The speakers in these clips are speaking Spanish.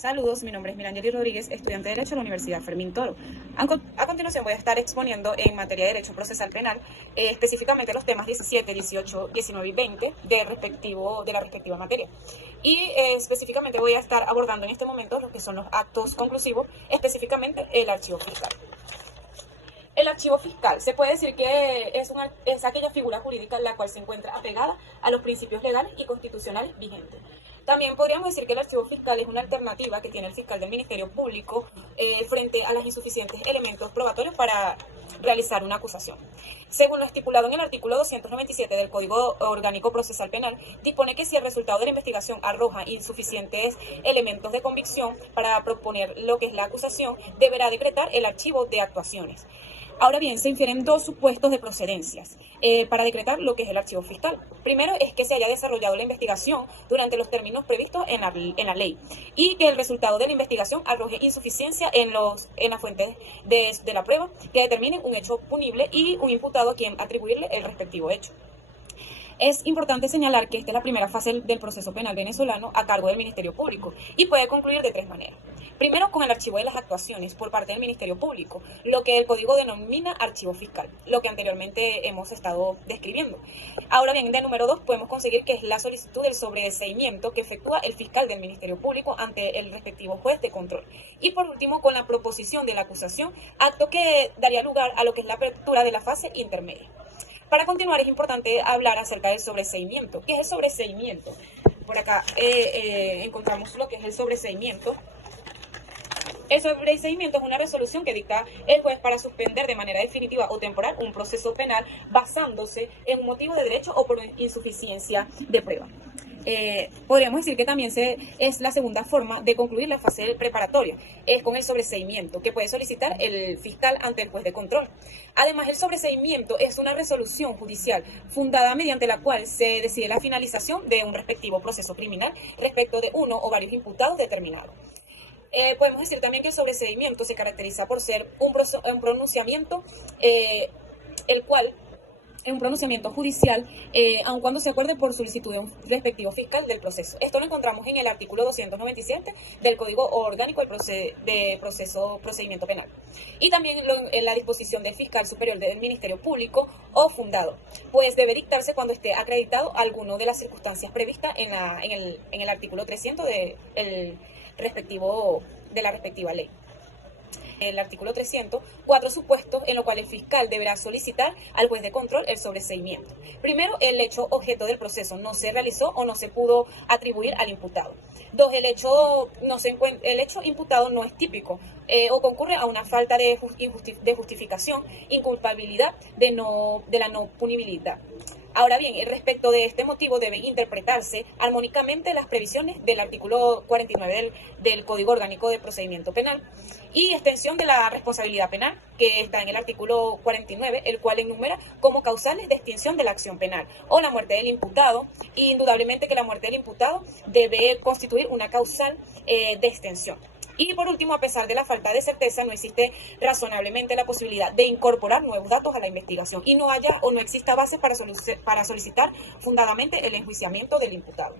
Saludos, mi nombre es Milangeli Rodríguez, estudiante de Derecho de la Universidad Fermín Toro. A continuación voy a estar exponiendo en materia de Derecho Procesal Penal, específicamente los temas 17, 18, 19 y 20 de la respectiva materia. Y específicamente voy a estar abordando en este momento lo que son los actos conclusivos, específicamente el archivo fiscal. El archivo fiscal se puede decir que es aquella figura jurídica en la cual se encuentra apegada a los principios legales y constitucionales vigentes. También podríamos decir que el archivo fiscal es una alternativa que tiene el fiscal del Ministerio Público frente a los insuficientes elementos probatorios para realizar una acusación. Según lo estipulado en el artículo 297 del Código Orgánico Procesal Penal, dispone que si el resultado de la investigación arroja insuficientes elementos de convicción para proponer lo que es la acusación, deberá decretar el archivo de actuaciones. Ahora bien, se infieren dos supuestos de procedencias para decretar lo que es el archivo fiscal. Primero es que se haya desarrollado la investigación durante los términos previstos en la ley y que el resultado de la investigación arroje insuficiencia en las fuentes de la prueba que determinen un hecho punible y un imputado a quien atribuirle el respectivo hecho. Es importante señalar que esta es la primera fase del proceso penal venezolano a cargo del Ministerio Público y puede concluir de tres maneras. Primero, con el archivo de las actuaciones por parte del Ministerio Público, lo que el Código denomina archivo fiscal, lo que anteriormente hemos estado describiendo. Ahora bien, de número 2 podemos conseguir que es la solicitud del sobreseimiento que efectúa el fiscal del Ministerio Público ante el respectivo juez de control. Y por último, con la proposición de la acusación, acto que daría lugar a lo que es la apertura de la fase intermedia. Para continuar, es importante hablar acerca del sobreseimiento. ¿Qué es el sobreseimiento? Por acá encontramos lo que es el sobreseimiento. El sobreseimiento es una resolución que dicta el juez para suspender de manera definitiva o temporal un proceso penal basándose en un motivo de derecho o por insuficiencia de prueba. Podríamos decir que también es la segunda forma de concluir la fase preparatoria, es con el sobreseimiento que puede solicitar el fiscal ante el juez de control. Además, el sobreseimiento es una resolución judicial fundada mediante la cual se decide la finalización de un respectivo proceso criminal respecto de uno o varios imputados determinados. Podemos decir también que el sobreseimiento se caracteriza por ser un pronunciamiento, el cual es un pronunciamiento judicial, aun cuando se acuerde por solicitud de un respectivo fiscal del proceso. Esto lo encontramos en el artículo 297 del Código Orgánico de Procedimiento Penal. Y también en la disposición del fiscal superior del Ministerio Público o fundado, pues debe dictarse cuando esté acreditado alguno de las circunstancias previstas en el artículo 300 de la respectiva ley. El artículo 300, 4 supuestos en los cuales el fiscal deberá solicitar al juez de control el sobreseimiento. Primero, el hecho objeto del proceso no se realizó o no se pudo atribuir al imputado. 2, el hecho imputado no es típico o concurre a una falta de justificación, inculpabilidad de la no punibilidad. Ahora bien, respecto de este motivo deben interpretarse armónicamente las previsiones del artículo 49 del Código Orgánico de Procedimiento Penal y extensión de la responsabilidad penal, que está en el artículo 49, el cual enumera como causales de extinción de la acción penal o la muerte del imputado, y indudablemente que la muerte del imputado debe constituir una causal de extensión. Y por último, a pesar de la falta de certeza, no existe razonablemente la posibilidad de incorporar nuevos datos a la investigación y no haya o no exista base para solicitar fundadamente el enjuiciamiento del imputado.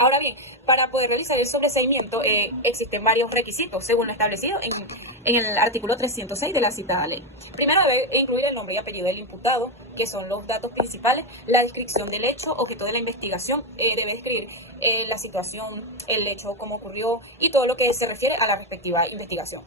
Ahora bien, para poder realizar el sobreseimiento existen varios requisitos, según lo establecido en el artículo 306 de la citada ley. Primero, debe incluir el nombre y apellido del imputado, que son los datos principales, la descripción del hecho, objeto de la investigación, debe describir la situación, el hecho, cómo ocurrió y todo lo que se refiere a la respectiva investigación.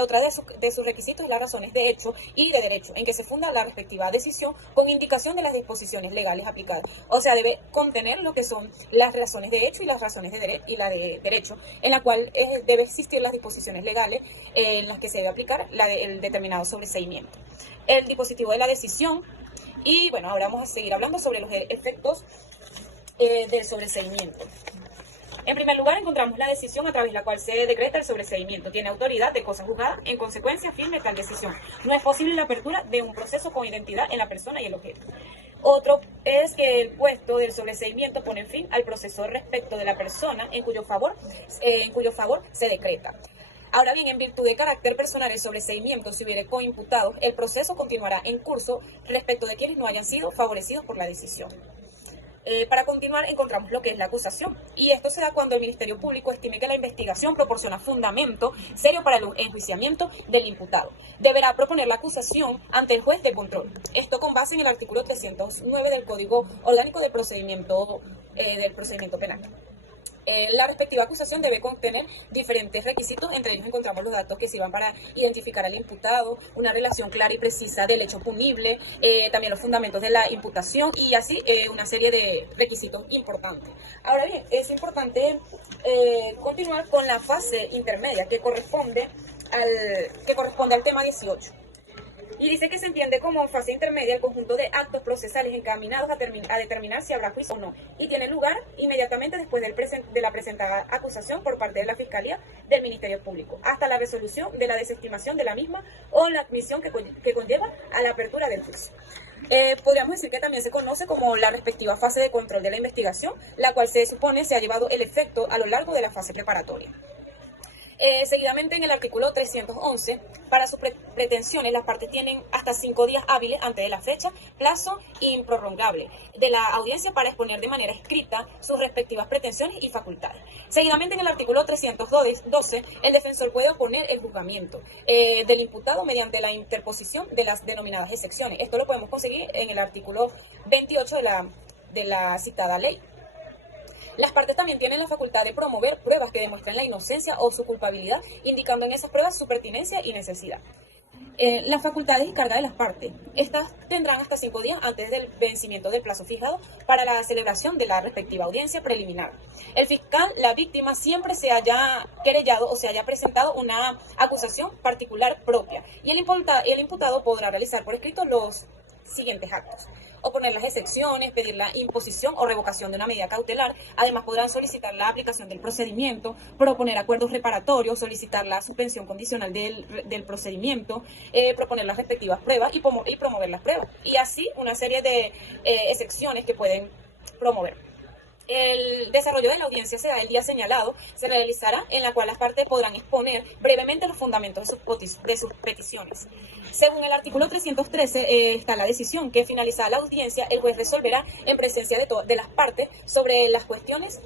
Otra de sus requisitos es las razones de hecho y de derecho, en que se funda la respectiva decisión con indicación de las disposiciones legales aplicadas. O sea, debe contener lo que son las razones de hecho y las razones de derecho, en la cual debe existir las disposiciones legales en las que se debe aplicar el determinado sobreseimiento. El dispositivo de la decisión y bueno, ahora vamos a seguir hablando sobre los efectos del sobreseimiento. En primer lugar, encontramos la decisión a través de la cual se decreta el sobreseimiento. Tiene autoridad de cosa juzgada, en consecuencia firme tal decisión. No es posible la apertura de un proceso con identidad en la persona y el objeto. Otro es que el puesto del sobreseimiento pone fin al proceso respecto de la persona en cuyo favor se decreta. Ahora bien, en virtud de carácter personal, el sobreseimiento, si hubiere coimputados, el proceso continuará en curso respecto de quienes no hayan sido favorecidos por la decisión. Para continuar, encontramos lo que es la acusación, y esto se da cuando el Ministerio Público estime que la investigación proporciona fundamento serio para el enjuiciamiento del imputado. Deberá proponer la acusación ante el juez de control. Esto con base en el artículo 309 del Código Orgánico del Procedimiento Penal. La respectiva acusación debe contener diferentes requisitos, entre ellos encontramos los datos que sirvan para identificar al imputado, una relación clara y precisa del hecho punible, también los fundamentos de la imputación y así una serie de requisitos importantes. Ahora bien, es importante continuar con la fase intermedia que corresponde al tema 18. Y dice que se entiende como fase intermedia el conjunto de actos procesales encaminados a determinar si habrá juicio o no, y tiene lugar inmediatamente después de la presentada acusación por parte de la Fiscalía del Ministerio Público, hasta la resolución de la desestimación de la misma o la admisión que conlleva a la apertura del juicio. Podríamos decir que también se conoce como la respectiva fase de control de la investigación, la cual se supone se ha llevado el efecto a lo largo de la fase preparatoria. Seguidamente, en el artículo 311, para sus pretensiones, las partes tienen hasta 5 días hábiles antes de la fecha, plazo improrrogable de la audiencia para exponer de manera escrita sus respectivas pretensiones y facultades. Seguidamente, en el artículo 312, el defensor puede oponer el juzgamiento del imputado mediante la interposición de las denominadas excepciones. Esto lo podemos conseguir en el artículo 28 de la citada ley. Las partes también tienen la facultad de promover pruebas que demuestren la inocencia o su culpabilidad, indicando en esas pruebas su pertinencia y necesidad. Las facultades y carga de las partes. Estas tendrán hasta 5 días antes del vencimiento del plazo fijado para la celebración de la respectiva audiencia preliminar. El fiscal, la víctima, siempre se haya querellado o se haya presentado una acusación particular propia, y el imputado podrá realizar por escrito los siguientes actos: oponer las excepciones, pedir la imposición o revocación de una medida cautelar. Además, podrán solicitar la aplicación del procedimiento, proponer acuerdos reparatorios, solicitar la suspensión condicional del procedimiento, proponer las respectivas pruebas y promover las pruebas. Y así una serie de excepciones que pueden promover. El desarrollo de la audiencia será el día señalado, se realizará, en la cual las partes podrán exponer brevemente los fundamentos de sus peticiones. Según el artículo 313 está la decisión que, finalizada la audiencia, el juez resolverá en presencia de las partes sobre las cuestiones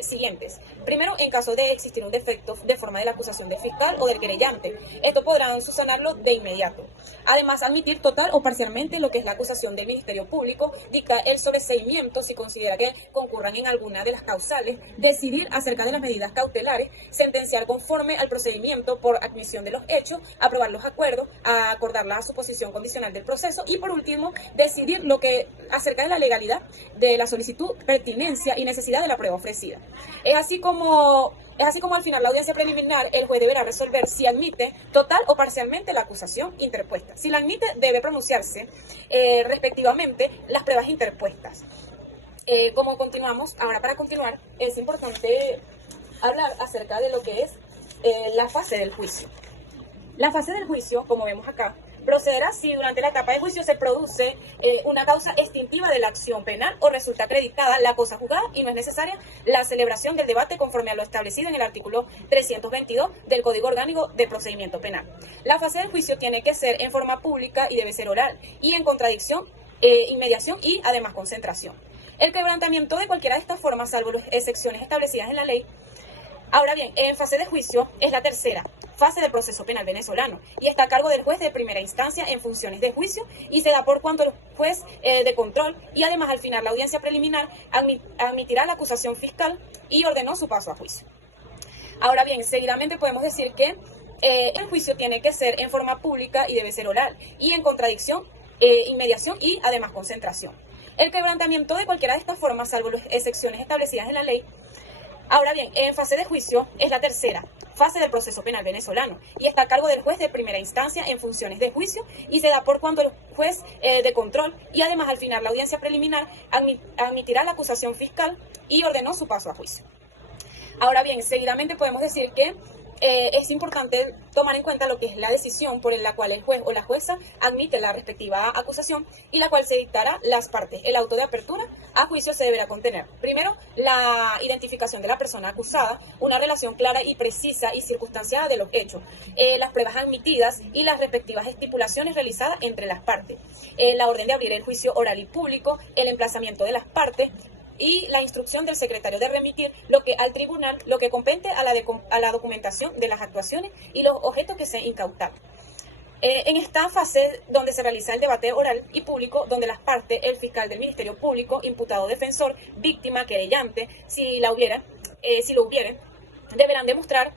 siguientes. Primero, en caso de existir un defecto de forma de la acusación del fiscal o del querellante, esto podrán subsanarlo de inmediato. Además, admitir total o parcialmente lo que es la acusación del Ministerio Público, dictar el sobreseimiento si considera que concurran en alguna de las causales, decidir acerca de las medidas cautelares, sentenciar conforme al procedimiento por admisión de los hechos, aprobar los acuerdos, acordar la suposición condicional del proceso y, por último, decidir acerca de la legalidad de la solicitud, pertinencia y necesidad de la prueba ofrecida. Es así como al final la audiencia preliminar, el juez deberá resolver si admite total o parcialmente la acusación interpuesta. Si la admite, debe pronunciarse respectivamente las pruebas interpuestas. Como continuamos, ahora para continuar, es importante hablar acerca de lo que es la fase del juicio. La fase del juicio, como vemos acá, procederá si durante la etapa de juicio se produce una causa extintiva de la acción penal o resulta acreditada la cosa juzgada y no es necesaria la celebración del debate conforme a lo establecido en el artículo 322 del Código Orgánico de Procedimiento Penal. La fase del juicio tiene que ser en forma pública y debe ser oral y en contradicción, inmediación y además concentración. El quebrantamiento de cualquiera de estas formas, salvo las excepciones establecidas en la ley. Ahora bien, en fase de juicio es la tercera fase del proceso penal venezolano y está a cargo del juez de primera instancia en funciones de juicio y se da por cuanto el juez de control, y además al final la audiencia preliminar admitirá la acusación fiscal y ordenó su paso a juicio. Ahora bien, seguidamente podemos decir que el juicio tiene que ser en forma pública y debe ser oral y en contradicción, inmediación y además concentración. El quebrantamiento de cualquiera de estas formas, salvo las excepciones establecidas en la ley. Ahora bien, en fase de juicio es la tercera fase del proceso penal venezolano y está a cargo del juez de primera instancia en funciones de juicio y se da por cuanto el juez de control, y además al final la audiencia preliminar admitirá la acusación fiscal y ordenó su paso a juicio. Ahora bien, seguidamente podemos decir que es importante tomar en cuenta lo que es la decisión por la cual el juez o la jueza admite la respectiva acusación y la cual se dictará las partes. El auto de apertura a juicio se deberá contener, primero, la identificación de la persona acusada, una relación clara y precisa y circunstanciada de los hechos, las pruebas admitidas y las respectivas estipulaciones realizadas entre las partes, la orden de abrir el juicio oral y público, el emplazamiento de las partes, y la instrucción del secretario de remitir lo que al tribunal, lo que compete a la documentación de las actuaciones y los objetos que se incautaron. En esta fase donde se realiza el debate oral y público, donde las partes, el fiscal del Ministerio Público, imputado, defensor, víctima, querellante, si lo hubiere, deberán demostrar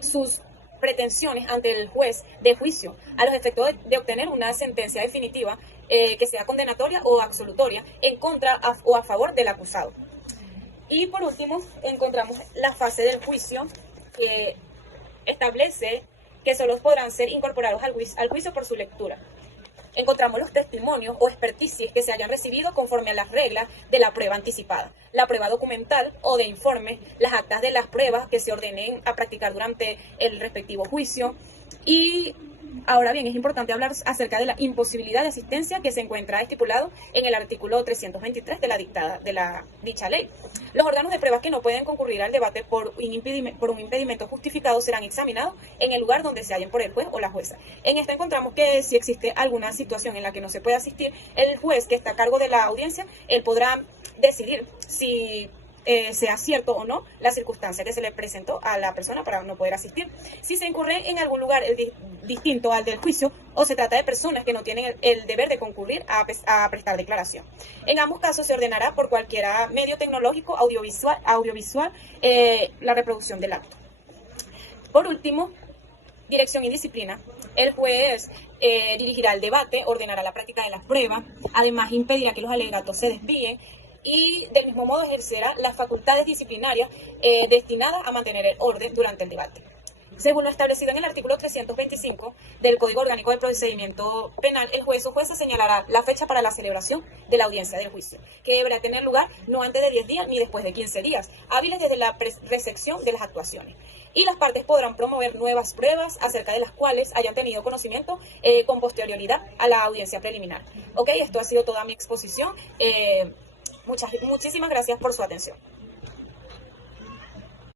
sus pretensiones ante el juez de juicio a los efectos de obtener una sentencia definitiva que sea condenatoria o absolutoria en contra o a favor del acusado. Y por último, encontramos la fase del juicio, que establece que solo podrán ser incorporados al juicio por su lectura. Encontramos los testimonios o experticias que se hayan recibido conforme a las reglas de la prueba anticipada, la prueba documental o de informe, las actas de las pruebas que se ordenen a practicar durante el respectivo juicio. Y ahora bien, es importante hablar acerca de la imposibilidad de asistencia que se encuentra estipulado en el artículo 323 de la dicha ley. Los órganos de pruebas que no pueden concurrir al debate por un impedimento justificado serán examinados en el lugar donde se hallen por el juez o la jueza. En esta encontramos que si existe alguna situación en la que no se puede asistir, el juez que está a cargo de la audiencia, él podrá decidir si sea cierto o no la circunstancia que se le presentó a la persona para no poder asistir. Si se incurre en algún lugar distinto al del juicio o se trata de personas que no tienen el deber de concurrir a prestar declaración. En ambos casos se ordenará por cualquier medio tecnológico audiovisual la reproducción del acto. Por último, dirección y disciplina. El juez dirigirá el debate, ordenará la práctica de las pruebas, además impedirá que los alegatos se desvíen, y del mismo modo ejercerá las facultades disciplinarias destinadas a mantener el orden durante el debate. Según lo establecido en el artículo 325 del Código Orgánico de Procedimiento Penal, el juez o jueza señalará la fecha para la celebración de la audiencia del juicio, que deberá tener lugar no antes de 10 días ni después de 15 días, hábiles desde la recepción de las actuaciones. Y las partes podrán promover nuevas pruebas acerca de las cuales hayan tenido conocimiento con posterioridad a la audiencia preliminar. Ok, esto ha sido toda mi exposición. Muchísimas gracias por su atención.